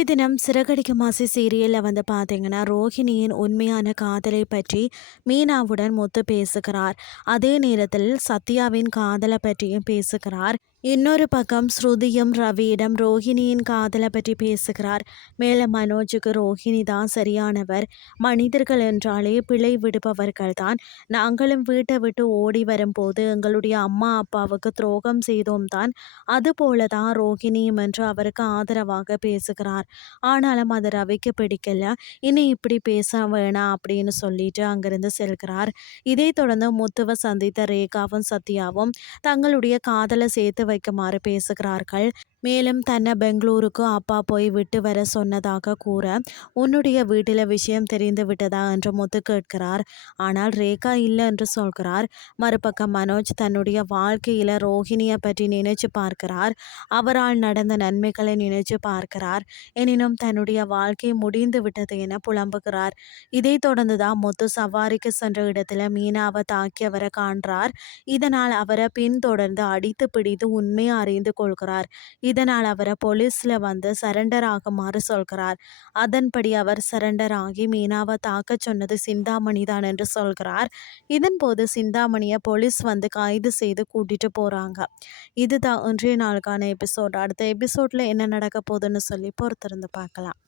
இன்றைய தினம் சிறகடிக்கும் ஆசை சீரியலில் பார்த்தீங்கன்னா ரோஹிணியின் உண்மையான காதலை பற்றி மீனாவுடன் முத்து பேசுகிறார். அதே நேரத்தில் சத்யாவின் காதலை பற்றியும் பேசுகிறார். இன்னொரு பக்கம் ஸ்ருதியும் ரவியிடம் ரோஹிணியின் காதலை பற்றி பேசுகிறார். மேலும் மனோஜுக்கு ரோஹிணி தான் சரியானவர், மனிதர்கள் என்றாலே பிழை விடுபவர்கள் தான், நாங்களும் வீட்டை விட்டு ஓடி வரும்போது எங்களுடைய அம்மா அப்பாவுக்கு துரோகம் செய்தோம் தான், அதுபோல தான் ரோஹிணியும் என்று அவருக்கு ஆதரவாக பேசுகிறார். ஆனாலும் அது ரவிக்கு பிடிக்கல. இனி இப்படி பேச வேணாம் அப்படின்னு சொல்லிட்டு அங்கிருந்து செல்கிறார். இதை தொடர்ந்து முத்துவை சந்தித்த ரேகாவும் சத்யாவும் தங்களுடைய காதலை சேர்த்து வைக்குமாறு பேசுகிறார்கள். மேலும் தன்னை பெங்களூருக்கு அப்பா போய் விட்டு வர சொன்னதாக கூற, உன்னுடைய வீட்டில் விஷயம் தெரிந்து விட்டதா என்று முத்து கேட்கிறார். ஆனால் ரேகா இல்லை என்று சொல்கிறார். மறுபக்கம் மனோஜ் தன்னுடைய வாழ்க்கையில் ரோஹிணியை பற்றி நினைச்சு பார்க்கிறார். அவரால் நடந்த நன்மைகளை நினைச்சு பார்க்கிறார். எனினும் தன்னுடைய வாழ்க்கை முடிந்து விட்டது என புலம்புகிறார். இதை தொடர்ந்து தான் முத்து சவாரிக்கு சென்ற இடத்துல மீனாவை தாக்கியவரை காண்றார். இதனால் அவரை பின்தொடர்ந்து அடித்து பிடித்து உண்மையை அறிந்து கொள்கிறார். இதனால் அவரை போலீஸ்ல சரண்டர் ஆகுமாறு சொல்கிறார். அதன்படி அவர் சரண்டர் ஆகி மீனாவை தாக்க சொன்னது சிந்தாமணி தான் என்று சொல்கிறார். இதன்போது சிந்தாமணியை போலீஸ் கைது செய்து கூட்டிட்டு போறாங்க. இதுதான் இன்றைய நாளுக்கான எபிசோட். அடுத்த எபிசோட்ல என்ன நடக்க போகுதுன்னு சொல்லி பொறுத்திருந்து பார்க்கலாம்.